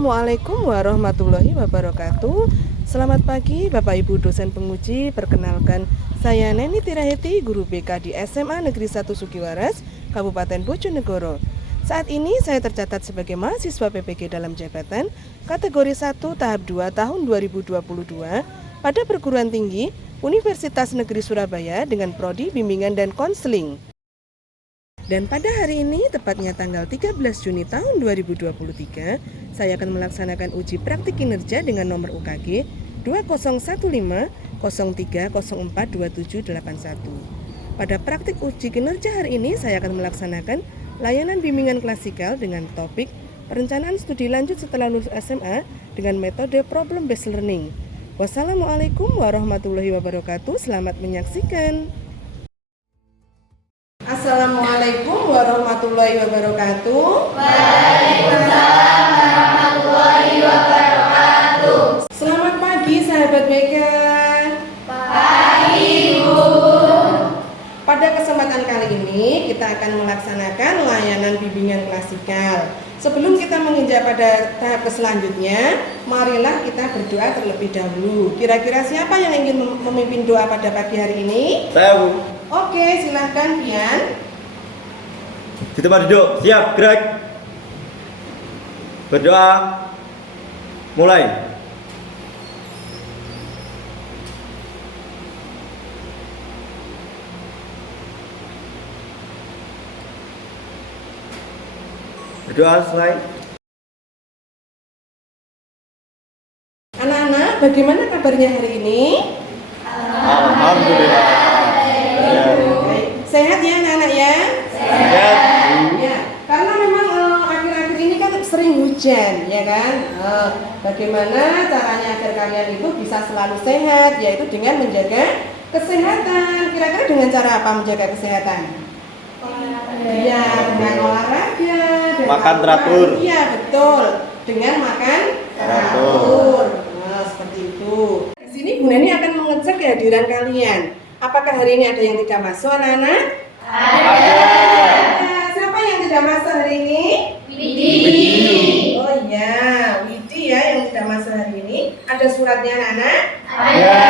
Assalamualaikum warahmatullahi wabarakatuh. Selamat pagi Bapak Ibu dosen penguji. Perkenalkan, saya Neni Tiraheti, guru BK di SMA Negeri 1 Sugiwaras, Kabupaten Bojonegoro. Saat ini saya tercatat sebagai mahasiswa PPG dalam jabatan kategori 1 tahap 2 tahun 2022 pada perguruan tinggi Universitas Negeri Surabaya dengan prodi bimbingan dan konseling. Dan pada hari ini, tepatnya tanggal 13 Juni tahun 2023, saya akan melaksanakan uji praktik kinerja dengan nomor UKG 201503042781. Pada praktik uji kinerja hari ini, saya akan melaksanakan layanan bimbingan klasikal dengan topik perencanaan studi lanjut setelah lulus SMA dengan metode problem based learning. Wassalamualaikum warahmatullahi wabarakatuh. Selamat menyaksikan. Assalamualaikum warahmatullahi wabarakatuh. Waalaikumsalam warahmatullahi wabarakatuh. Selamat pagi sahabat BK. Pagi Bu. Pada kesempatan kali ini kita akan melaksanakan layanan bimbingan klasikal. Sebelum kita menginjak pada tahap selanjutnya, marilah kita berdoa terlebih dahulu. Kira-kira siapa yang ingin memimpin doa pada pagi hari ini? Saya, Bu. Oke, silahkan Pian. Di tempat duduk, siap, gerak. Berdoa. Mulai. Berdoa selesai. Anak-anak, bagaimana kabarnya hari ini? Alhamdulillah. Sehat ya anak-anak ya? Sehat, Bu. Ya, karena memang akhir-akhir ini kan sering hujan, ya kan? Bagaimana caranya agar kalian itu bisa selalu sehat, yaitu dengan menjaga kesehatan. Kira-kira dengan cara apa menjaga kesehatan? Iya, dengan olahraga, dengan Makan teratur. Iya, betul. Dengan makan teratur. Nah, seperti itu. Di sini Bu Neni akan mengecek kehadiran kalian. Apakah hari ini ada yang tidak masuk, anak-anak? Ada. Siapa yang tidak masuk hari ini? Widi. Oh iya, Widi ya yang tidak masuk hari ini. Ada suratnya anak-anak? Ada.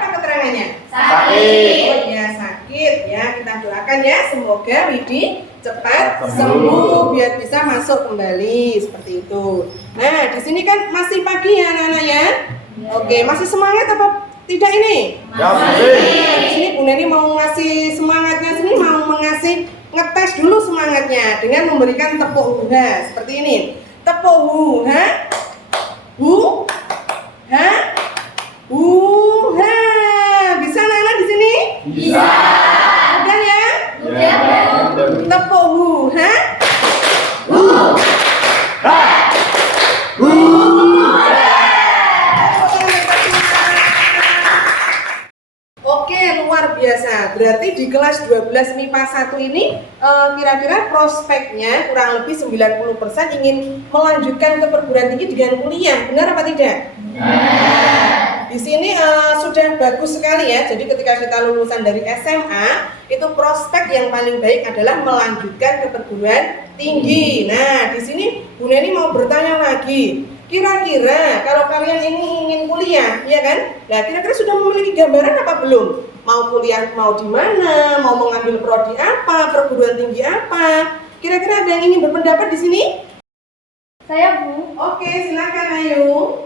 Apa keterangannya? Sakit. Oh iya, sakit ya. Kita doakan ya, semoga Widi cepat sembuh biar bisa masuk kembali seperti itu. Nah, di sini kan masih pagi ya anak-anak ya. Oke, masih semangat apa tidak ini? Di sini Bu Neni mau ngasih semangatnya, sini mau mengasih ngetes dulu semangatnya dengan memberikan tepuk huha seperti ini. Tepuk huha, huha, huha. Bisa anak-anak di sini? Bisa. Udah ya? Udah, Bu. Tepuk huha. Oke, luar biasa. Berarti di kelas 12 MIPA 1 ini kira-kira prospeknya kurang lebih 90% ingin melanjutkan ke perguruan tinggi dengan kuliah. Benar apa tidak? Di sini sudah bagus sekali ya. Jadi ketika kita lulusan dari SMA, itu prospek yang paling baik adalah melanjutkan ke perguruan tinggi. Nah, di sini Bu Neni mau bertanya lagi. Kira-kira kalau kalian ini ingin kuliah, ya kan? Nah, kira-kira sudah memiliki gambaran apa belum? Mau kuliah mau di mana? Mau mengambil prodi apa? Perguruan tinggi apa? Kira-kira ada yang ingin berpendapat di sini? Saya Bu, Oke, silakan Ayu.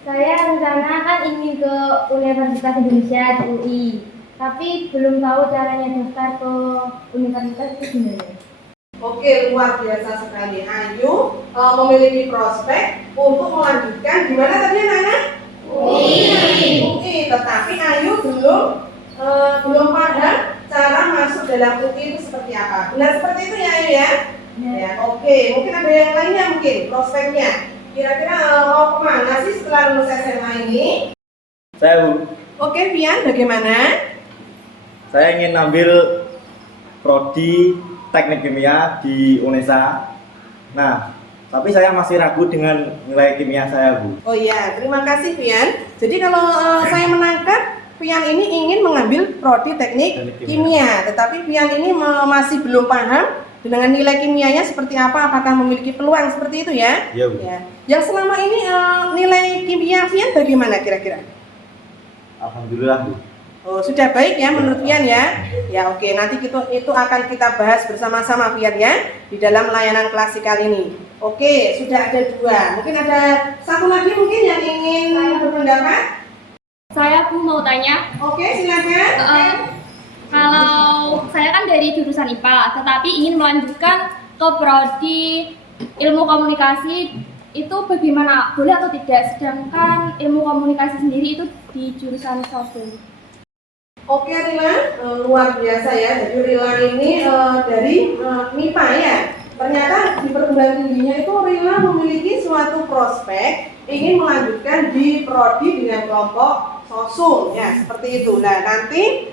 saya rencana kan ingin ke Universitas Indonesia di UI, tapi belum tahu caranya daftar ke universitas itu gimana. Oke, luar biasa sekali. Ayu memiliki prospek untuk melanjutkan di mana tadi anak-anak? UI. Tetapi Ayu belum paham cara masuk dalam UI itu seperti apa. Benar seperti itu ya Ayu ya? Ya, oke. Mungkin ada yang lainnya mungkin prospeknya. Kira-kira mau kemana sih setelah lulus SMA ini? Saya, Bu. Oke, Pian, bagaimana? Saya ingin ambil prodi teknik kimia di UNESA. Nah, tapi saya masih ragu dengan nilai kimia saya, Bu. Oh iya, terima kasih Pian. Jadi kalau saya menangkap, Pian ini ingin mengambil prodi teknik kimia, tetapi Pian ini masih belum paham dengan nilai kimianya seperti apa, apakah memiliki peluang seperti itu ya? Iya, Bu. Ya. Yang selama ini nilai kimia Fian bagaimana kira-kira? Alhamdulillah, Bu. Oh, sudah baik ya menurut Fian ya? Ya oke, nanti itu akan kita bahas bersama-sama Fian ya di dalam layanan klasikal ini. Oke, sudah ada 2. Mungkin ada satu lagi mungkin yang ingin berpendapat? Saya Bu mau tanya, Oke, silakan. kalau saya kan dari jurusan IPA, tetapi ingin melanjutkan ke prodi ilmu komunikasi, itu bagaimana? Boleh atau tidak? Sedangkan ilmu komunikasi sendiri itu di jurusan sosial. Oke Rila, luar biasa ya. Jadi Rila ini dari MIPA ya. Ternyata di perguruan tingginya itu Rila memiliki suatu prospek ingin melanjutkan di prodi dengan kelompok sosum ya, seperti itu. Nah nanti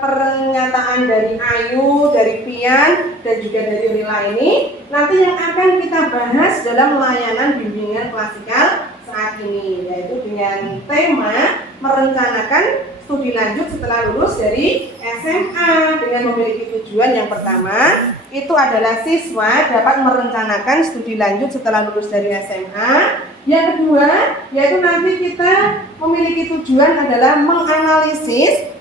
pernyataan dari Ayu, dari Pian, dan juga dari Rila ini nanti yang akan kita bahas dalam layanan bimbingan klasikal saat ini, yaitu dengan tema merencanakan studi lanjut setelah lulus dari SMA dengan memiliki tujuan yang pertama itu adalah siswa dapat merencanakan studi lanjut setelah lulus dari SMA. Yang kedua yaitu nanti kita memiliki tujuan adalah menganalisis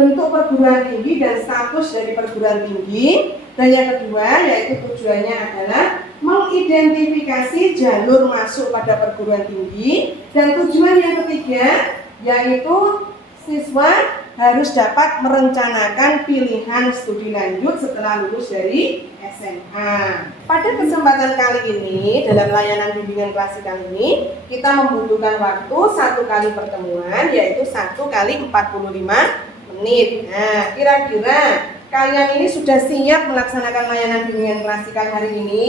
bentuk perguruan tinggi dan status dari perguruan tinggi. Dan yang kedua yaitu tujuannya adalah mengidentifikasi jalur masuk pada perguruan tinggi. Dan tujuan yang ketiga yaitu siswa harus dapat merencanakan pilihan studi lanjut setelah lulus dari SMA. Pada kesempatan kali ini dalam layanan bimbingan klasikal ini kita membutuhkan waktu 1 kali pertemuan, yaitu 1 kali 45 menit. Nah, kira-kira kalian ini sudah siap melaksanakan layanan bimbingan klasikal hari ini?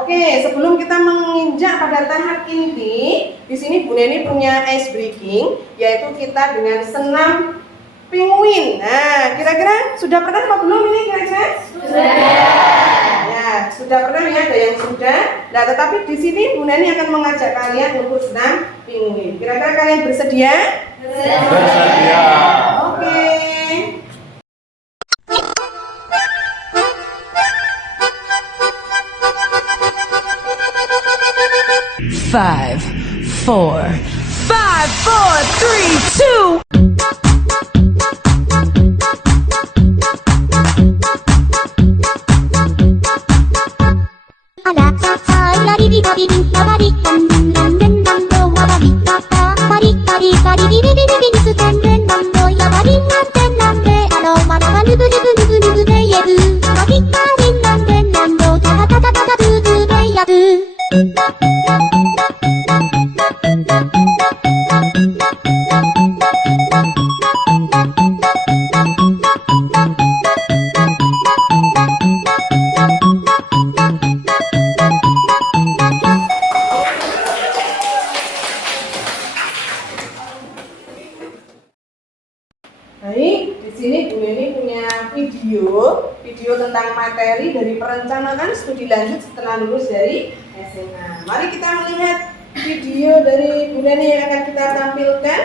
Oke, sebelum kita menginjak pada tahap inti, di sini Bu Neni punya ice breaking, yaitu kita dengan senam penguin. Nah, kira-kira sudah pernah apa belum ini kira-kira? Sudah. Ya, sudah pernah ya, ada yang sudah. Nah, tetapi di sini Bu Neni akan mengajak kalian untuk senam penguin. Kira-kira kalian bersedia? Bersedia. Oke. 5, 4, 3, 2. Baik, di sini Bu Neni punya video tentang materi dari perencanaan studi lanjut setelah lulus dari SMA. Mari kita melihat video dari Bu Neni yang akan kita tampilkan.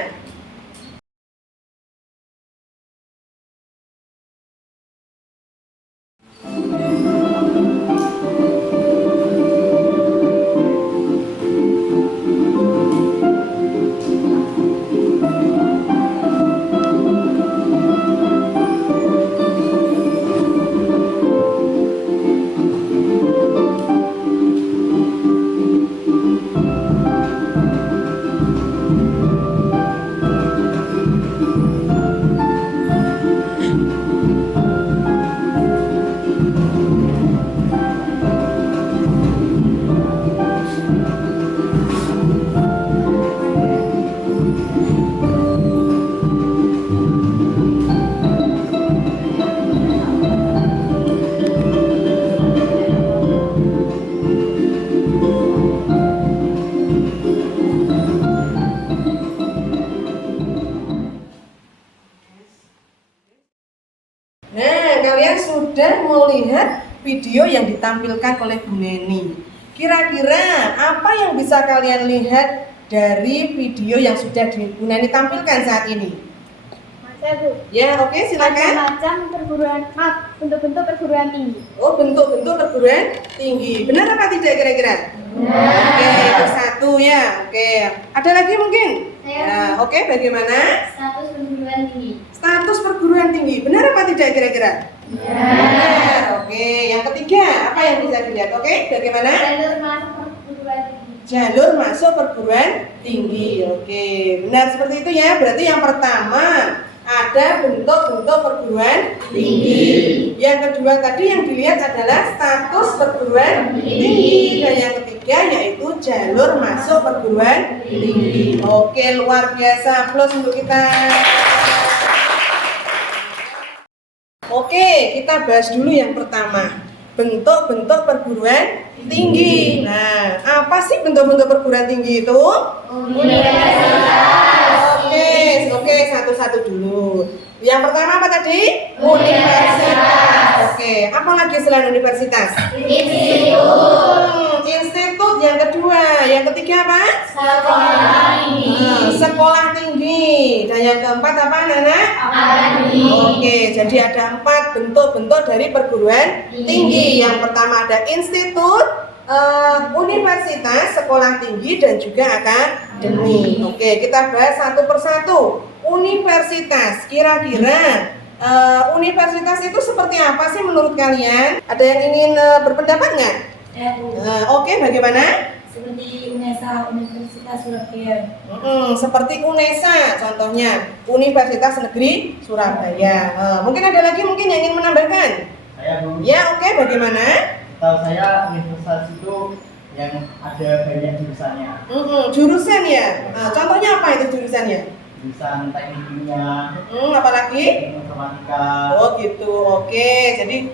Nah, kalian sudah melihat video yang ditampilkan oleh Bu Neni. Kira-kira apa yang bisa kalian lihat dari video yang sudah Bu Neni tampilkan saat ini? Saya Bu. Ya, oke, silakan. Macam perguruan, bentuk-bentuk perguruan tinggi. Oh, bentuk-bentuk perguruan tinggi. Benar apa tidak kira-kira? Oke, itu satu ya. Oke. Ada lagi mungkin? Ya, oke, bagaimana? Status perguruan tinggi. Status perguruan tinggi. Benar apa tidak kira-kira? Benar. Oke, yang ketiga, apa yang bisa dilihat? Oke, bagaimana? Jalur masuk perguruan tinggi. Jalur masuk perguruan tinggi. Oke, benar seperti itu ya. Berarti yang pertama ada bentuk-bentuk perguruan tinggi. Yang kedua tadi yang dilihat adalah status perguruan tinggi. Dan yang ketiga yaitu jalur masuk perguruan tinggi. Oke, luar biasa. Plus untuk kita. Oke, kita bahas dulu yang pertama. Bentuk-bentuk perguruan tinggi. Nah, apa sih bentuk-bentuk perguruan tinggi itu? Oke, satu-satu dulu. Yang pertama apa tadi? Universitas. Oke, apa lagi selain universitas? Institut. Yang kedua, yang ketiga apa? Sekolah tinggi. Dan yang keempat apa, Nana? Oke, jadi ada 4 bentuk-bentuk dari perguruan tinggi. Yang pertama ada institut, universitas, sekolah tinggi, dan juga akademi. Oke, kita bahas satu persatu. Universitas, kira-kira universitas itu seperti apa sih menurut kalian? Ada yang ingin berpendapat nggak? Oke, bagaimana? Seperti UNESA, Universitas Surabaya. Seperti UNESA, contohnya Universitas Negeri Surabaya. Mungkin ada lagi mungkin yang ingin menambahkan? Saya Bu, Ya, oke, bagaimana? tahu saya universitas itu yang ada banyak jurusannya. Jurusan ya. Contohnya apa itu jurusannya? Jurusan teknik kimia, Apalagi? informatika. Oh gitu, oke. Jadi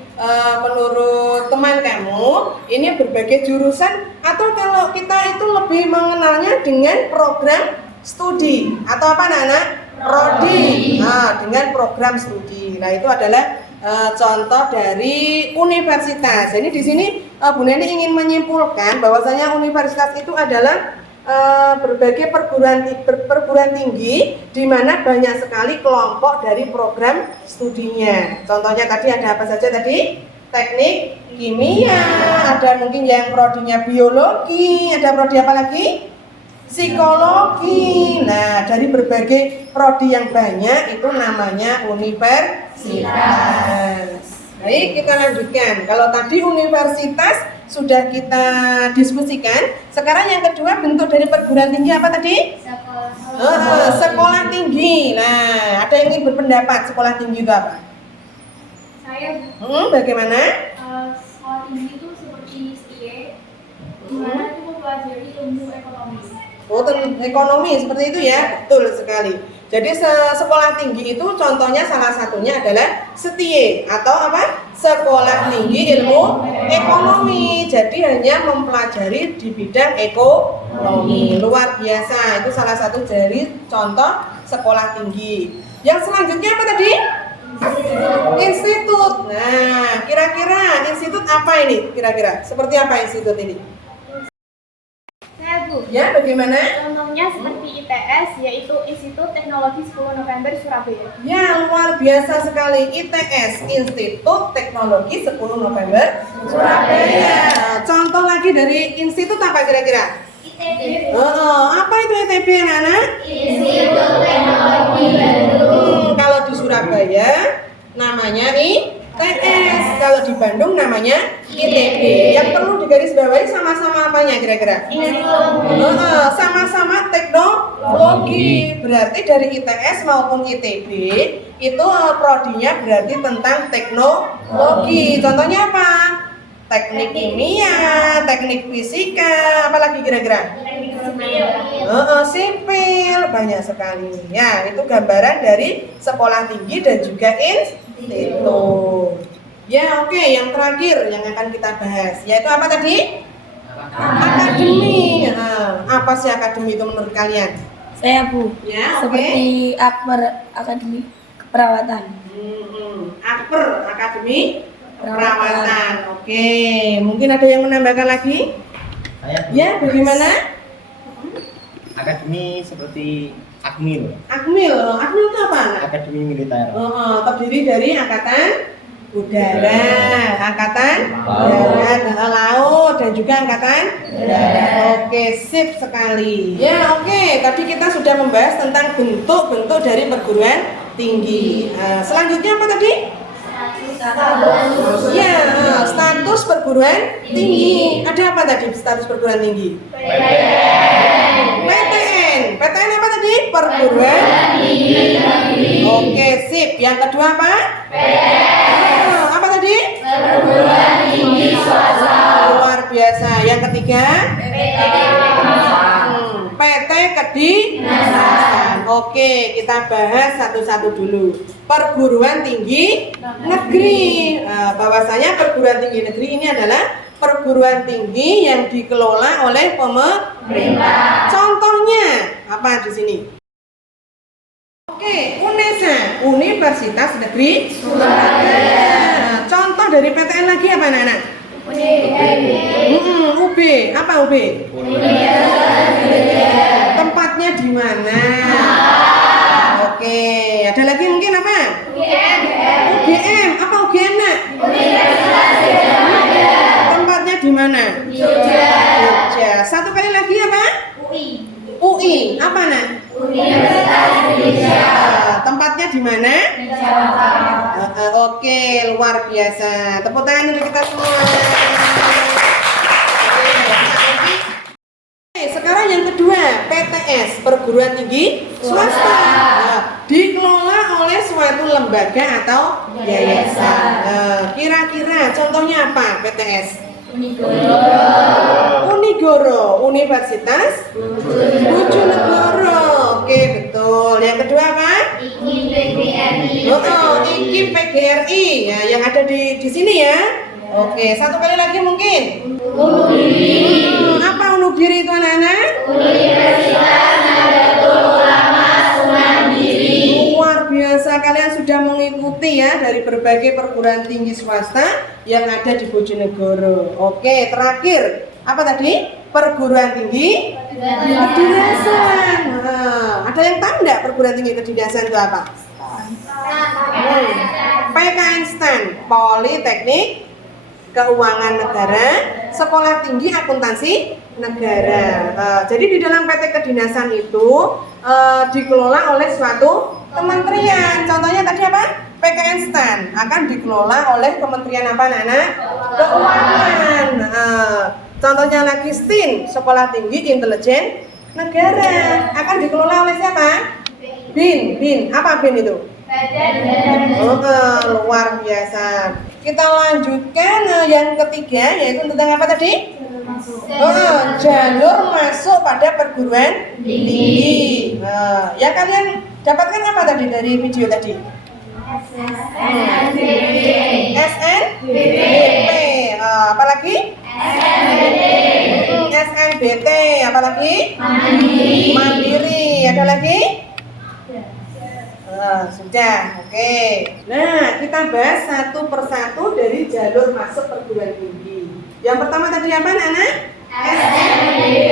menurut teman kamu ini berbagai jurusan atau kalau kita itu lebih mengenalnya dengan program studi atau apa anak-anak? Prodi. Nah, dengan program studi. Nah itu adalah contoh dari universitas. Jadi di sini Bu Neni ingin menyimpulkan bahwasanya universitas itu adalah berbagai perguruan tinggi di mana banyak sekali kelompok dari program studinya. Contohnya tadi ada apa saja tadi? Teknik kimia, ada mungkin yang prodinya biologi, ada prodi apa lagi? Psikologi. Nah, dari berbagai prodi yang banyak itu namanya universitas. Baik, kita lanjutkan. Kalau tadi universitas sudah kita diskusikan. Sekarang yang kedua bentuk dari perguruan tinggi apa tadi? Sekolah tinggi. Nah, ada yang ingin berpendapat sekolah tinggi itu apa? Saya Bagaimana? sekolah tinggi itu seperti STIE, di mana itu mempelajari ilmu ekonomi. Oh, ekonomi seperti itu ya, betul sekali. Jadi sekolah tinggi itu contohnya salah satunya adalah STIE atau apa? Sekolah tinggi ilmu ekonomi. Jadi hanya mempelajari di bidang ekonomi. Luar biasa. Itu salah satu dari contoh sekolah tinggi. Yang selanjutnya apa tadi? Institut. Nah, kira-kira institut apa ini? Kira-kira seperti apa institut ini? Saya Bu. Ya, bagaimana? Contohnya seperti ITS, yaitu Institut Teknologi 10 November Surabaya. Ya, luar biasa sekali. ITS, Institut Teknologi 10 November Surabaya. Contoh lagi dari institut apa kira-kira? ITB. Apa itu ITB, anak-anak? Institut Teknologi Bandung. Kalau di Surabaya namanya ITS, kalau di Bandung namanya ITB. Yang perlu digarisbawahi sama-sama apanya kira-kira? Sama-sama teknologi. Berarti dari ITS maupun ITB itu prodinya berarti tentang teknologi. Contohnya apa? Teknik kimia, teknik fisika, apalagi kira-kira? Sipil, banyak sekali. Ya, itu gambaran dari sekolah tinggi dan juga institut. Ya, oke, yang terakhir yang akan kita bahas yaitu apa tadi? Akademi. Apa sih akademi itu menurut kalian? Saya Bu, Ya, oke. seperti Akbar Akademi Keperawatan. Akper, Akademi Perawatan. Oke, mungkin ada yang menambahkan lagi? Saya Bu, Ya, bagaimana? akademi seperti Akmil, Akmil. Akmil itu apa, Nak? Akademi Militer. Terdiri dari Angkatan Udara, Angkatan Darat, Laut, dan juga Angkatan Darat. Oke, sip sekali. Ya, oke. Tadi kita sudah membahas tentang bentuk-bentuk dari perguruan tinggi. Selanjutnya apa tadi? Ya, status perguruan tinggi. Ada apa tadi status perguruan tinggi? PTN. PTN apa tadi? Perguruan tinggi. Oke, sip. Yang kedua apa? Apa tadi? Perguruan tinggi swasta. Luar biasa. Yang ketiga? PT Kedinasan. Oke, kita bahas satu-satu dulu. Perguruan tinggi negeri. Bahwasanya perguruan tinggi negeri ini adalah perguruan tinggi yang dikelola oleh pemerintah. Contohnya apa di sini? Oke, UNESA, Universitas Negeri Surabaya. Contoh dari PTN lagi apa, anak-anak? UB, apa UB? Tempatnya di mana? Oke, ada lagi mungkin apa? UGM, apa UGM, Nak? Tempatnya di mana? Jogja. Satu kali lagi apa? UI, apa, Nak? Tempatnya di mana? Oke, luar biasa. Tepuk tangan untuk kita semua. Oke, sekarang yang kedua, PTS, perguruan tinggi swasta. Dikelola oleh suatu lembaga atau yayasan. Kira-kira contohnya apa PTS? Unigoro, Universitas Bojonegoro. Oke, betul. Yang kedua apa? IKIP PGRI. Ya, yang ada di sini ya. Oke, satu kali lagi mungkin. Apa Unugiri itu, anak-anak? Universitas Nahdlatul Ulama Sumandiri. Luar biasa, kalian sudah mengikuti ya dari berbagai perguruan tinggi swasta yang ada di Bojonegoro. Oke, terakhir apa tadi? Perguruan tinggi kedinasan. Ada yang tahu enggak perguruan tinggi kedinasan itu apa? PKN STAN, Politeknik Keuangan Negara, Sekolah Tinggi Akuntansi Negara. Jadi di dalam PT Kedinasan itu dikelola oleh suatu kementerian. Contohnya tadi apa? PKN STAN akan dikelola oleh kementerian apa, anak-anak? Keuangan. Contohnya lagi STIN, Sekolah Tinggi Intelijen Negara, akan dikelola oleh siapa? BIN. Apa BIN itu? Luar biasa. Kita lanjutkan yang ketiga, yaitu tentang apa tadi? Jalur masuk pada perguruan tinggi. Yang kalian dapatkan apa tadi dari video tadi? SNBP. Apalagi? SNBT. Apalagi? Mandiri. Ada lagi? Sudah, oke. Nah, kita bahas satu persatu dari jalur masuk perguruan tinggi. Yang pertama tadi apa, anak? SNBP.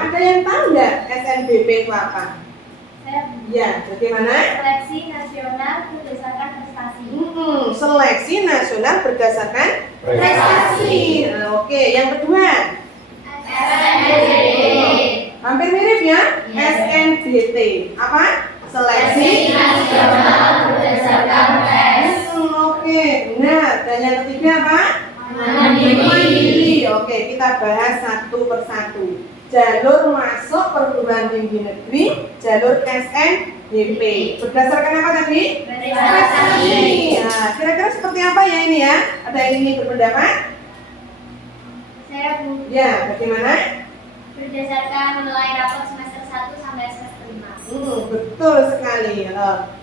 Ada yang tahu nggak SNBP itu apa? Ya, bagaimana? Seleksi nasional berdasarkan prestasi. Seleksi nasional berdasarkan prestasi. Oke, yang kedua? SNBT. Hampir mirip ya? SNBT. Apa? Seleksi nasional berdasarkan tes. Oke, benar. Dan yang ketiga apa? Mandiri. Oke, kita bahas satu persatu. Jalur masuk perguruan tinggi negeri, jalur SNBP. Berdasarkan apa tadi? Prestasi. Nah, kira-kira seperti apa ya ini ya? Ada yang ingin berpendapat? Saya Bu. Ya, bagaimana? Berdasarkan nilai rapot semester 1 sampai semester 5. Betul sekali.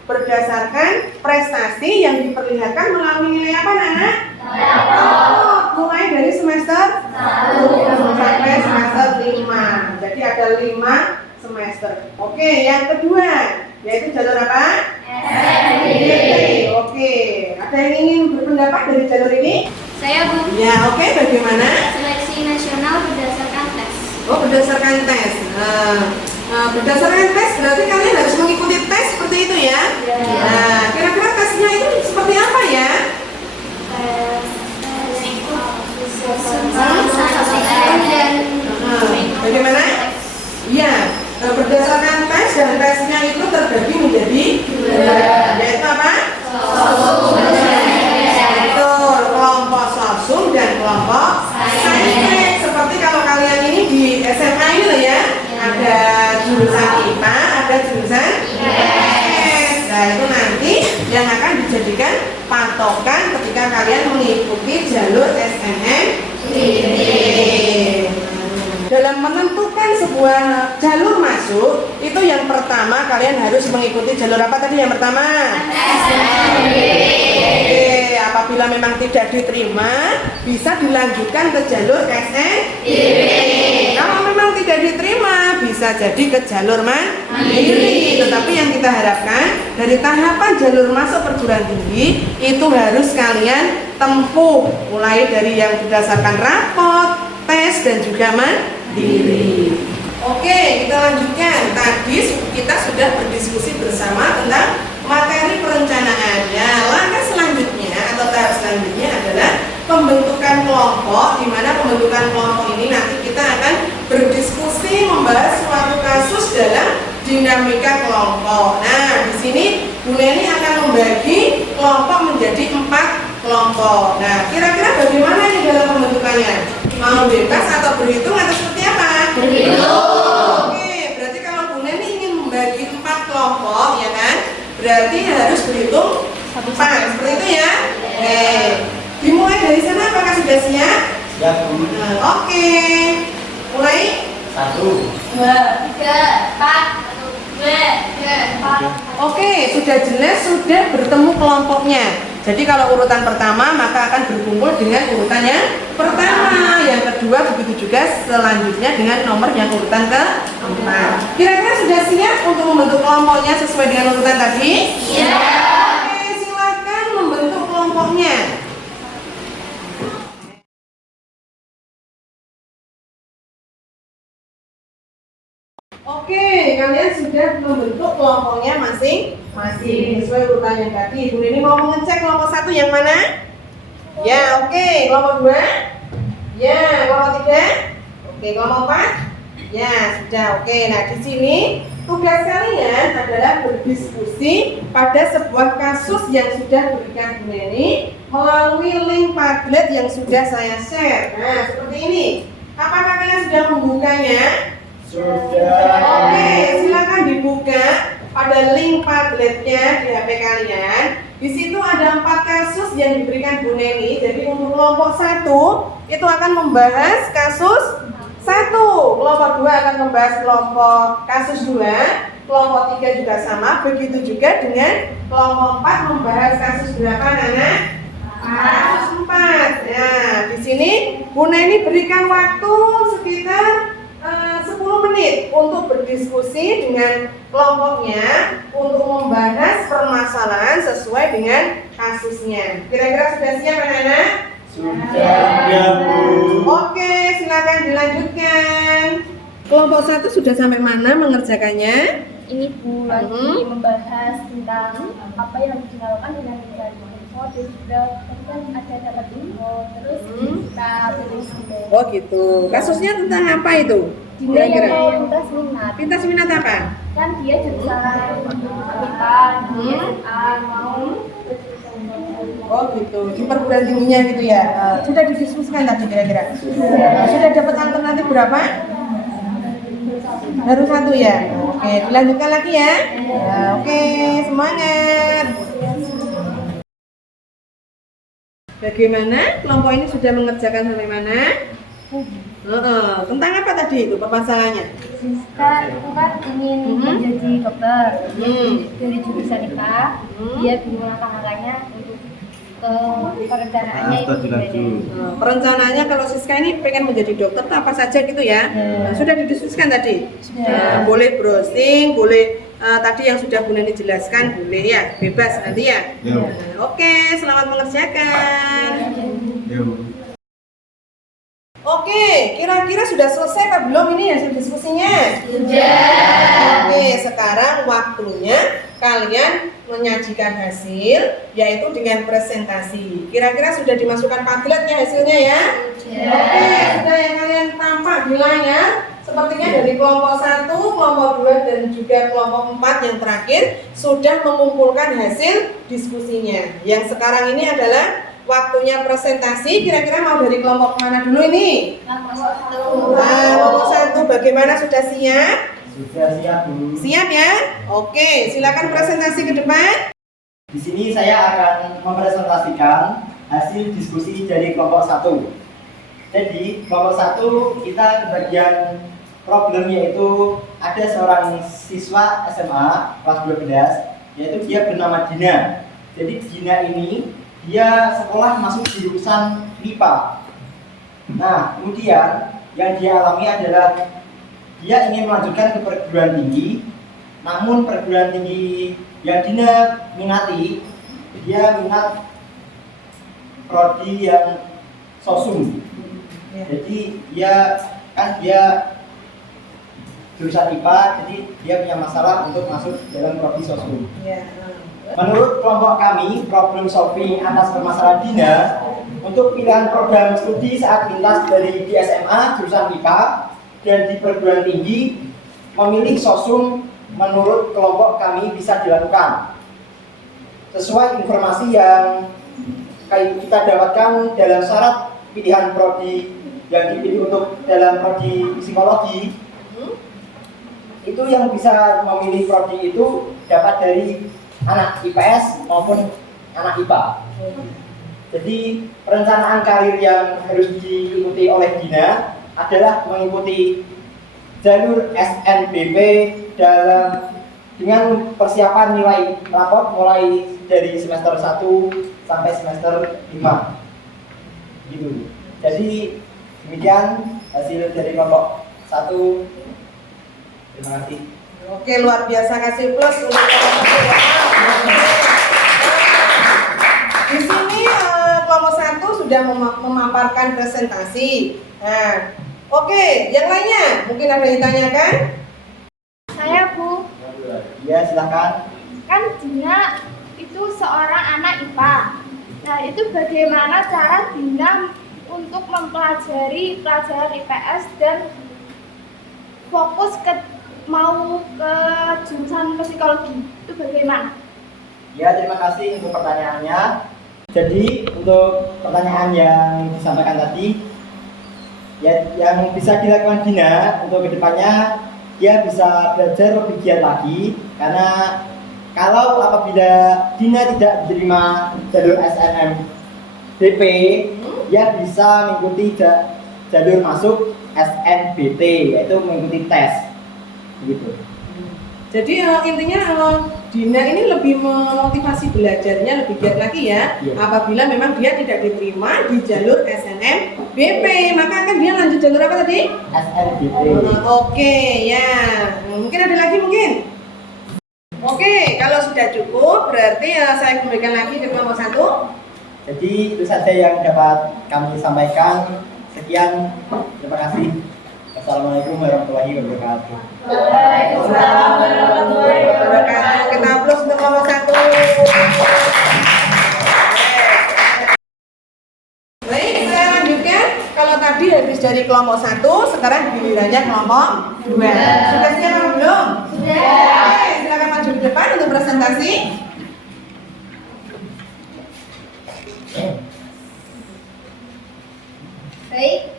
Berdasarkan prestasi yang diperlihatkan melalui nilai apa, Nana? Mulai dari semester 1 sampai semester 5. Jadi ada 5 semester. Oke, yang kedua yaitu jalur apa? SNBP. Oke, ada yang ingin berpendapat dari jalur ini? Saya Bu. Ya, oke. Bagaimana? Seleksi nasional berdasarkan tes. Oh, berdasarkan tes. Nah, berdasarkan tes berarti kalian harus mengikuti tes seperti itu ya. Nah, kira-kira tesnya itu seperti apa ya? Bagaimana? Iya, berdasarkan tes dan tesnya itu terbagi menjadi dua, yaitu apa? Betul, kelompok sosum dan kelompok saintek. Seperti kalau kalian ini di SMA ini loh ya, ada jurusan IPA, ada jurusan IPS. Nah itu nanti yang akan dijadikan patokan ketika kalian mengikuti jalur SNM. Dalam menentukan sebuah jalur masuk, itu yang pertama kalian harus mengikuti jalur apa tadi yang pertama? Oke, apabila memang tidak diterima, bisa dilanjutkan ke jalur SNM. Kalau memang tidak diterima, bisa jadi ke jalur mandiri. Tetapi yang kita harapkan dari tahapan jalur masuk perguruan tinggi itu harus kalian tempuh, mulai dari yang berdasarkan rapot, tes dan juga mandiri. Oke, kita lanjutkan. Tadi kita sudah berdiskusi bersama tentang materi perencanaan. Nah, langkah selanjutnya atau tahap selanjutnya adalah pembentukan kelompok, di mana pembentukan kelompok ini nanti kita akan berdiskusi membahas suatu kasus dalam dinamika kelompok. Nah, di sini Bu Neni akan membagi kelompok menjadi 4 kelompok. Nah, kira-kira bagaimana ini dalam pembentukannya? Mau bebas atau berhitung atau seperti apa? Berhitung. Oke, berarti kalau Bu Neni ingin membagi 4 kelompok, ya kan? Berarti harus berhitung 4, seperti itu ya? Oke. Dimulai dari sana, apakah sudah siap? Siap. Nah, oke. Mulai. 1, 2, 3, 4, 1, 2, 3, 4. Oke, sudah jelas, sudah bertemu kelompoknya. Jadi kalau urutan pertama maka akan berkumpul dengan urutan yang pertama, yang kedua begitu juga selanjutnya dengan nomor yang urutan keempat. Kira-kira sudah siap untuk membentuk kelompoknya sesuai dengan urutan tadi? Iya. Oke, silakan membentuk kelompoknya. Oke, kalian sudah membentuk kelompoknya masing-masing sesuai urutan yang tadi. Bu Nini mau mengecek kelompok 1 yang mana? Ya, oke. Kelompok 2? Ya, kelompok 3? Oke, kelompok 4? Ya, sudah. Oke. Nah, di sini tugas kalian adalah berdiskusi pada sebuah kasus yang sudah diberikan Bu Neni melalui link Padlet yang sudah saya share. Nah, seperti ini. Apakah kalian sudah membukanya? sudah. Oke, silakan dibuka pada link Padletnya di HP kalian. Di situ ada 4 kasus yang diberikan Bu Neni. Jadi untuk kelompok 1 itu akan membahas kasus 1. Kelompok 2 akan membahas kelompok kasus 2. Kelompok 3 juga sama. Begitu juga dengan kelompok 4 membahas kasus berapa, anak? Kasus 4. Nah, di sini Bu Neni berikan waktu sekitar 10 menit untuk berdiskusi dengan kelompoknya untuk membahas permasalahan sesuai dengan kasusnya. Kira-kira sudah siap anak-anak? Sudah. Ya, Bu. Oke, silakan dilanjutkan. Kelompok 1 sudah sampai mana mengerjakannya? Ini Bu lagi membahas tentang apa yang harus dilakukan dengan mencari info dan juga kan ada dapat info terus kita tulis gitu. Oh gitu. Kasusnya tentang apa itu? Dia yang Kira-kira. mau lintas minat Pintas minat apa? kan dia jurusan kita dia mau Oh gitu. Di perguruan tingginya gitu ya. Sudah didiskusikan tadi kira-kira? Sudah dapat alternatif berapa? Baru 1 ya. Oke, dilanjutkan lagi ya. Oke, semangat. Bagaimana? Kelompok ini sudah mengerjakan sampai mana? Tentang apa tadi itu permasalahannya? Siska itu kan ingin menjadi dokter dari jurusan IPA. Dia bingung langkah-langkahnya untuk perencanaannya itu gimana. Perencanaannya kalau Siska ini pengen menjadi dokter tuh apa saja gitu ya? Nah, sudah didiskusikan tadi? Sudah. Boleh browsing, boleh tadi yang sudah Bu Neni jelaskan, boleh ya, bebas nanti ya. Oke, selamat mengerjakan. Ya, Bu. Oke. Oke, kira-kira sudah selesai apa belum ini hasil diskusinya? Sudah. Oke, sekarang waktunya kalian menyajikan hasil, yaitu dengan presentasi. Kira-kira sudah dimasukkan Padletnya hasilnya ya? Oke, sudah yang kalian tampak di layar. Sepertinya dari kelompok 1, kelompok 2, dan juga kelompok 4 yang terakhir sudah mengumpulkan hasil diskusinya. Yang sekarang ini adalah waktunya presentasi. Kira-kira mau dari kelompok mana dulu ini? Kelompok 1, bagaimana, sudah siap? Sudah siap, Bu. Siap ya? Oke, silakan presentasi ke depan. Di sini saya akan mempresentasikan hasil diskusi dari kelompok 1. Jadi, kelompok 1 kita ke bagian problem, yaitu ada seorang siswa SMA kelas 12, yaitu dia bernama Dina. Jadi Dina ini dia sekolah masuk jurusan MIPA. Nah, kemudian yang dia alami adalah dia ingin melanjutkan ke perguruan tinggi, namun perguruan tinggi yang Dina minati, dia minat prodi yang sosum. Jadi dia jurusan IPA, jadi dia punya masalah untuk masuk dalam prodi sosum. Menurut kelompok kami, problem solving atas permasalahan Dina untuk pilihan program studi saat lintas dari di SMA jurusan IPA dan di perguruan tinggi memilih sosum menurut kelompok kami bisa dilakukan sesuai informasi yang kita dapatkan dalam syarat pilihan prodi yang dipilih untuk dalam prodi psikologi. Itu yang bisa memilih prodi itu dapat dari anak IPS maupun anak IPA. Jadi perencanaan karir yang harus diikuti oleh Dina adalah mengikuti jalur SNBP dengan persiapan nilai rapot mulai dari semester 1 sampai semester 5. Gitu. Jadi demikian hasil dari kelompok 1. Terima kasih. Oke, luar biasa, kasih plus untuk kelompok 1. Di sini kelompok 1 sudah memaparkan presentasi. Nah, oke, yang lainnya mungkin ada yang ditanyakan? Saya, Bu. Ya, silakan. Kan Dina itu seorang anak IPA. Nah, itu bagaimana cara Dina untuk mempelajari pelajaran IPS dan fokus mau ke jurusan psikologi? Itu bagaimana? Ya, terima kasih untuk pertanyaannya. Jadi, untuk pertanyaan yang disampaikan tadi, ya, yang bisa dilakukan Dina untuk kedepannya, dia bisa belajar lebih giat lagi, karena kalau apabila Dina tidak diterima jalur SNMBP, dia bisa mengikuti jalur masuk SNBT, yaitu mengikuti tes. Gitu. Jadi intinya Dina ini lebih memotivasi belajarnya lebih giat lagi ya. Iya. Apabila memang dia tidak diterima di jalur SNMBP, maka akan dia lanjut jalur apa tadi? SNBP. Oke, ya. Mungkin ada lagi mungkin? Oke, kalau sudah cukup berarti saya kembalikan lagi ke kelompok 1. Jadi itu saja yang dapat kami sampaikan. Sekian, terima kasih. Assalamualaikum warahmatullahi wabarakatuh. Waalaikumsalam warahmatullahi wabarakatuh. Kita aplaus untuk kelompok 1. Baik, saya lanjutkan. Kalau tadi habis dari kelompok 1, sekarang gilirannya kelompok 2. Sudah siap atau belum? Sudah. Oke, silakan maju ke depan untuk presentasi. Baik,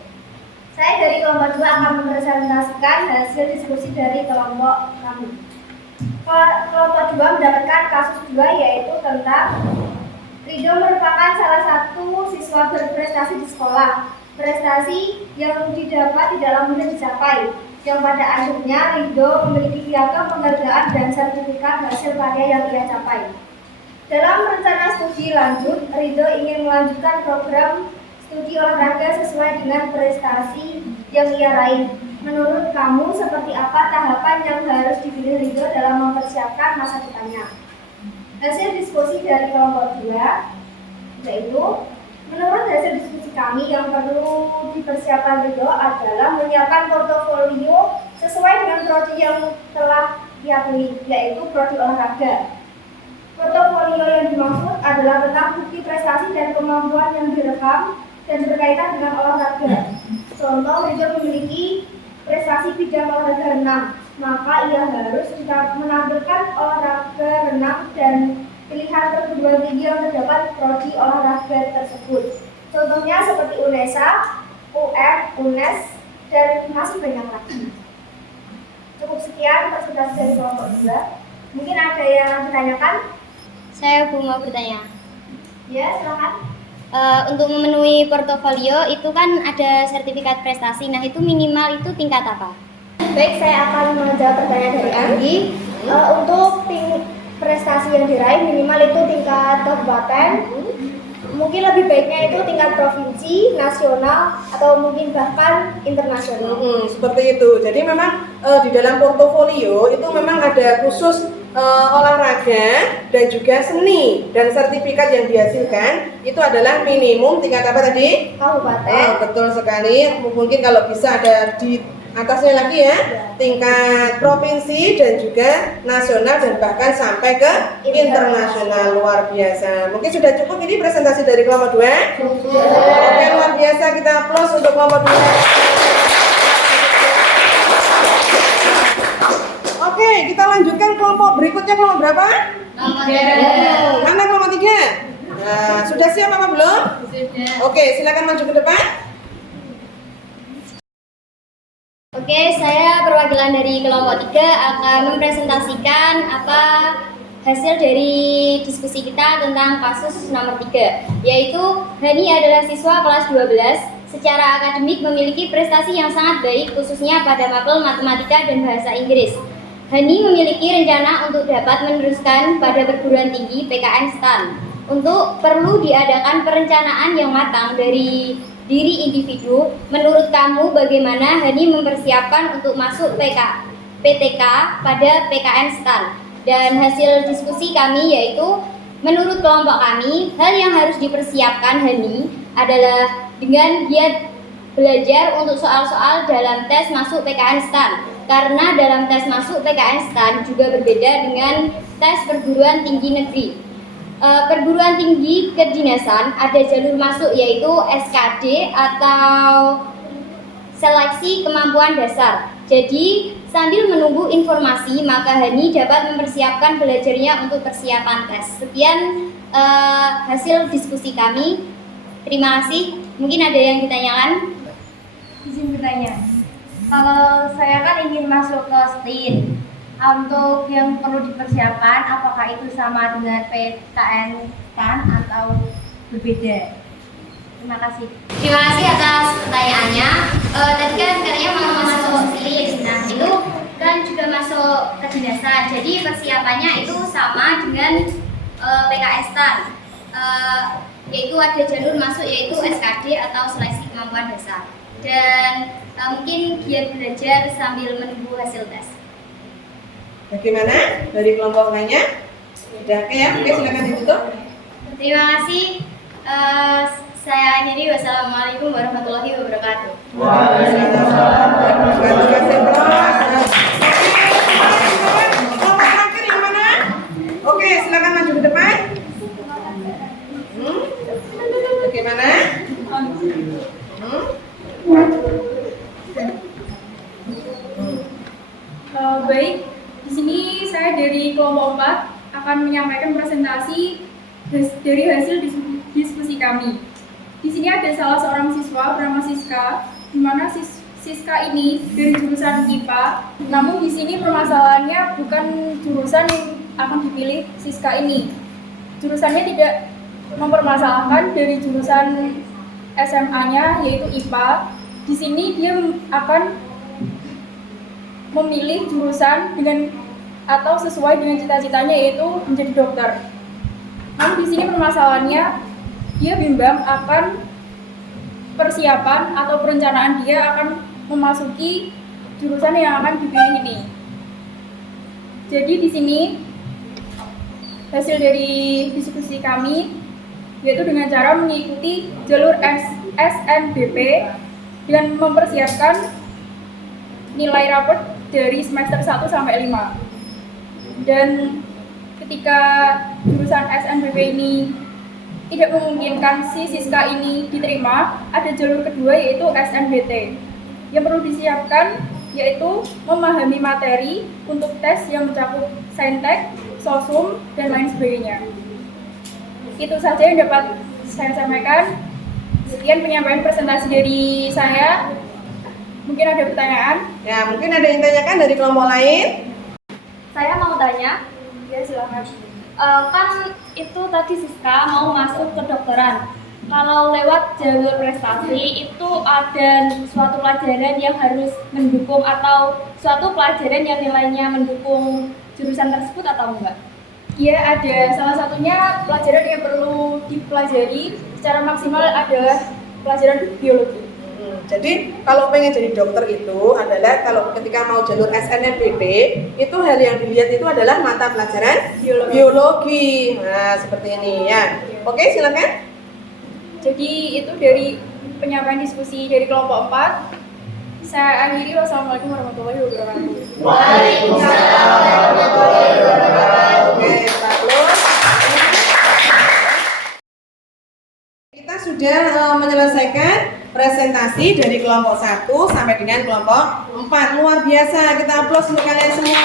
saya dari kelompok 2 akan mempresentasikan hasil diskusi dari kelompok kami. Kelompok 2 mendapatkan kasus 2, yaitu tentang Rido merupakan salah satu siswa berprestasi di sekolah. Prestasi yang didapat tidaklah mudah dicapai, yang pada akhirnya Rido memiliki piagam penghargaan dan sertifikat hasil karya yang ia capai. Dalam rencana studi lanjut, Rido ingin melanjutkan program studi olahraga sesuai dengan prestasi yang ia raih. Menurut kamu, seperti apa tahapan yang harus dipilih Rido dalam mempersiapkan masa depannya? Hasil diskusi dari kelompok 2 yaitu, menurut hasil diskusi kami, kami yang perlu dipersiapkan juga adalah menyiapkan portofolio sesuai dengan prodi yang telah ia pilih, yaitu prodi olahraga. Portofolio yang dimaksud adalah tentang bukti prestasi dan kemampuan yang direkam dan berkaitan dengan olahraga. Contoh, Ridho memiliki prestasi bidang olahraga renang, maka ia harus menampilkan olahraga renang dan pilihan perguruan tinggi yang terdapat prodi olahraga tersebut. Contohnya seperti UNESA, UM, UNES, dan masih banyak lagi. Cukup sekian presentasi dari kelompok 2. Mungkin ada yang ditanyakan? Saya mau bertanya. Ya, silakan. Untuk memenuhi portofolio itu kan ada sertifikat prestasi. Nah, itu minimal itu tingkat apa? Baik, saya akan menjawab pertanyaan dari Anggi. Untuk prestasi yang diraih minimal itu tingkat kabupaten, mungkin lebih baiknya itu tingkat provinsi, nasional, atau mungkin bahkan internasional. Seperti itu. Jadi memang di dalam portofolio itu memang ada khusus olahraga dan juga seni, dan sertifikat yang dihasilkan itu adalah minimum tingkat apa tadi? Kabupaten. Betul sekali. Mungkin kalau bisa ada di atasnya lagi ya, tingkat provinsi dan juga nasional dan bahkan sampai ke internasional. Luar biasa. Mungkin sudah cukup ini presentasi dari kelompok 2. Oke, luar biasa, kita aplaus untuk kelompok 2. Oke, kita lanjutkan kelompok berikutnya, kelompok berapa? Mana kelompok 3? Nah, sudah siap apa belum? Sudah. Oke, silakan maju ke depan. Oke, saya perwakilan dari kelompok 3 akan mempresentasikan apa hasil dari diskusi kita tentang kasus nomor 3, yaitu Hani adalah siswa kelas 12, secara akademik memiliki prestasi yang sangat baik khususnya pada mapel matematika dan bahasa Inggris. Hani memiliki rencana untuk dapat meneruskan pada perguruan tinggi PKN STAN. Untuk perlu diadakan perencanaan yang matang dari diri individu. Menurut kamu bagaimana Hani mempersiapkan untuk masuk PTK pada PKN STAN? Dan hasil diskusi kami yaitu menurut kelompok kami, hal yang harus dipersiapkan Hani adalah dengan giat belajar untuk soal-soal dalam tes masuk PKN STAN. Karena dalam tes masuk PKN STAN juga berbeda dengan tes perguruan tinggi negeri. Perguruan tinggi kedinasan ada jalur masuk yaitu SKD atau seleksi kemampuan dasar. Jadi sambil menunggu informasi maka Hani dapat mempersiapkan belajarnya untuk persiapan tes. Sekian hasil diskusi kami. Terima kasih. Mungkin ada yang ditanyakan? Izin bertanya. Kalau saya kan ingin masuk ke STIN. Untuk yang perlu dipersiapkan, apakah itu sama dengan PKN STAN atau berbeda? Terima kasih. Terima kasih atas pertanyaannya. Tadi kan katanya mau masuk STIN. Nah, itu kan juga masuk kedinasan. Jadi persiapannya itu sama dengan PKN STAN. Yaitu ada jalur masuk yaitu SKD atau seleksi kemampuan dasar. Dan mungkin giat belajar sambil menunggu hasil tes. Bagaimana dari kelompok lainnya? Sudah, oke ya? Oke, silakan ditutup. Terima kasih. Saya akhiri. Wassalamualaikum warahmatullahi wabarakatuh. Waalaikumsalam. Terima kasih, Pros. Kelompok terakhir yang mana? Oke, silakan maju ke depan. Bagaimana? Baik, di sini saya dari kelompok 4 akan menyampaikan presentasi dari hasil diskusi kami. Di sini ada salah seorang siswa bernama Siska, di mana Siska ini dari jurusan IPA. Namun di sini permasalahannya bukan jurusan yang akan dipilih Siska ini. Jurusannya tidak mempermasalahkan dari jurusan SMA-nya yaitu IPA. Di sini dia akan memilih jurusan dengan atau sesuai dengan cita-citanya yaitu menjadi dokter. Namun di sini permasalahannya dia bimbang akan persiapan atau perencanaan dia akan memasuki jurusan yang akan dipilih ini. Jadi di sini hasil dari diskusi kami yaitu dengan cara mengikuti jalur SNBP dengan mempersiapkan nilai raport dari semester 1 sampai 5. Dan ketika jurusan SNBP ini tidak memungkinkan si Siska ini diterima, ada jalur kedua yaitu SNBT. Yang perlu disiapkan yaitu memahami materi untuk tes yang mencakup saintek, sosum, dan lain sebagainya. Itu saja yang dapat saya sampaikan. Sekian penyampaian presentasi dari saya. Mungkin ada pertanyaan? Ya, mungkin ada yang tanyakan dari kelompok lain. Saya mau tanya. Ya, silakan. Kan itu tadi Siska mau masuk kedokteran. Kalau lewat jalur prestasi itu ada suatu pelajaran yang harus mendukung atau suatu pelajaran yang nilainya mendukung jurusan tersebut atau enggak? Ya, ada. Salah satunya pelajaran yang perlu dipelajari secara maksimal adalah pelajaran biologi. Jadi kalau pengen jadi dokter itu adalah kalau ketika mau jalur SNMPT itu hal yang dilihat itu adalah mata pelajaran biologi. Nah, seperti ini ya. Oke, silakan. Jadi itu dari penyampaian diskusi dari kelompok 4. Saya akhiri. Wassalamualaikum warahmatullahi wabarakatuh. Waalaikumsalam warahmatullahi wabarakatuh. Oke, bagus. Kita sudah menyelesaikan presentasi dari kelompok 1 sampai dengan kelompok 4. Luar biasa, kita aplaus untuk kalian semua.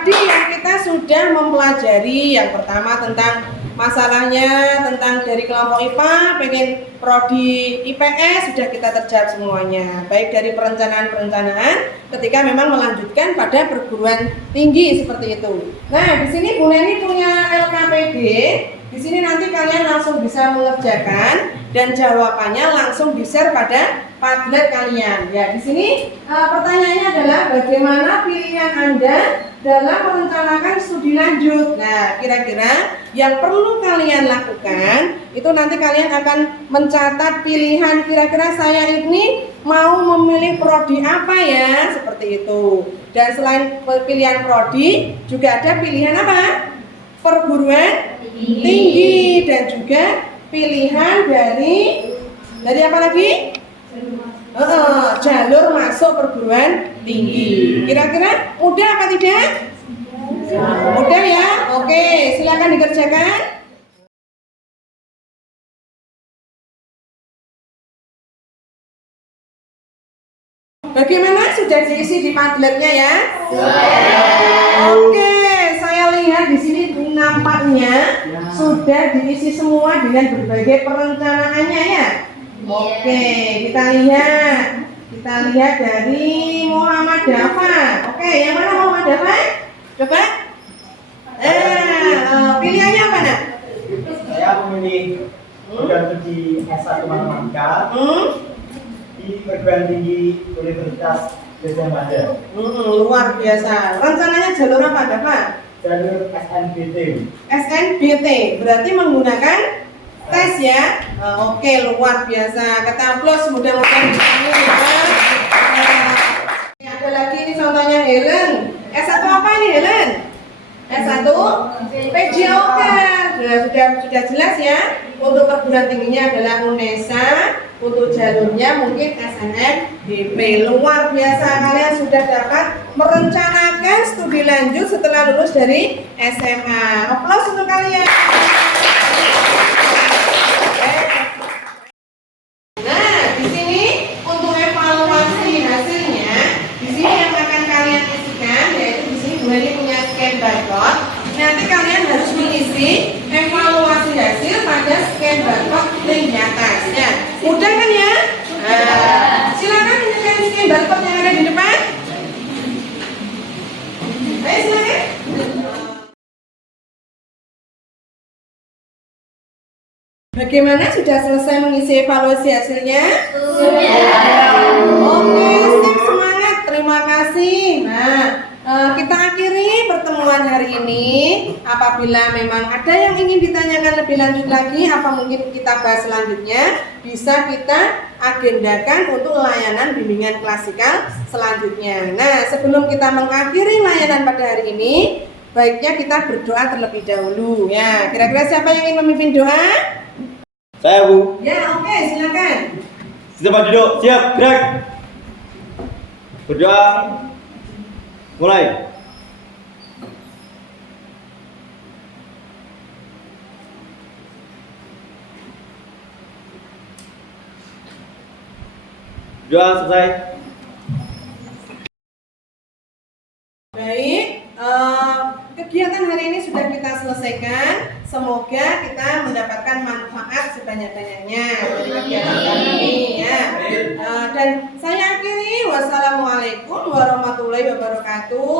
Tadi yang kita sudah mempelajari yang pertama tentang masalahnya, tentang dari kelompok IPA pengen prodi IPS sudah kita terjawab semuanya, baik dari perencanaan ketika memang melanjutkan pada perguruan tinggi seperti itu. Nah, di sini Bu Neni punya LKPD. Di sini nanti kalian langsung bisa mengerjakan dan jawabannya langsung di-share pada Padlet kalian. Ya, di sini pertanyaannya adalah bagaimana pilihan Anda dalam merencanakan studi lanjut. Nah, kira-kira yang perlu kalian lakukan itu nanti kalian akan mencatat pilihan kira-kira saya ini mau memilih prodi apa ya, seperti itu. Dan selain pilihan prodi juga ada pilihan apa? Perguruan tinggi dan juga pilihan dari apa lagi? Jalur masuk perguruan tinggi. Kira-kira mudah apa tidak? Mudah ya? Oke, silakan dikerjakan. Bagaimana, sudah diisi di Padletnya ya? Oke, saya lihat di sini nampaknya sudah diisi semua dengan berbagai perencanaannya ya. Oke, kita lihat dari Muhammad Dafa. Oke, yang mana Muhammad Dafa? Coba. Pilihannya apa nak? Saya memilih program studi S1 Matematika di perguruan tinggi Universitas Gajah Mada. Luar biasa. Rencananya jalur apa Dafa? Jalur SNBT. SNBT berarti menggunakan tes ya. Oke, luar biasa. Kita aplaus, mudah-mudahan bisa ya. Ada lagi ini contohnya Helen. S1 apa nih Helen? S1 PJOK. Sudah jelas ya. Untuk perguruan tingginya adalah UNESA. Untuk jalurnya mungkin SNMPT. Luar biasa, kalian sudah dapat merencanakan studi lanjut setelah lulus dari SMA. Aplaus untuk kalian. Nah, di sini untuk evaluasi hasilnya, di sini yang akan kalian isikan yaitu di sini Bu Heni punya scan barcode. Nanti kalian harus mengisi evaluasi hasil pada scan barcode link di atasnya. Mudah kan ya? Silakan menyesuaikan scan barcode yang ada di depan. Ayo silakan. Bagaimana, sudah selesai mengisi evaluasi hasilnya? Oke, sip, semangat. Terima kasih. Nah, kita akhiri pertemuan hari ini. Apabila memang ada yang ingin ditanyakan lebih lanjut lagi, apa mungkin kita bahas selanjutnya, bisa kita agendakan untuk layanan bimbingan klasikal selanjutnya. Nah, sebelum kita mengakhiri layanan pada hari ini, baiknya kita berdoa terlebih dahulu. Ya, kira-kira siapa yang ingin memimpin doa? Saya, Bu. Ya, oke, silakan. Siap duduk, siap, gerak. Berdoa. Mulai. Doa selesai. Baik, kegiatan hari ini sudah kita selesaikan. Semoga kita mendapatkan manfaat sebanyak-banyaknya dari kegiatan kali ini ya. Dan saya akhiri, wassalamualaikum warahmatullahi wabarakatuh.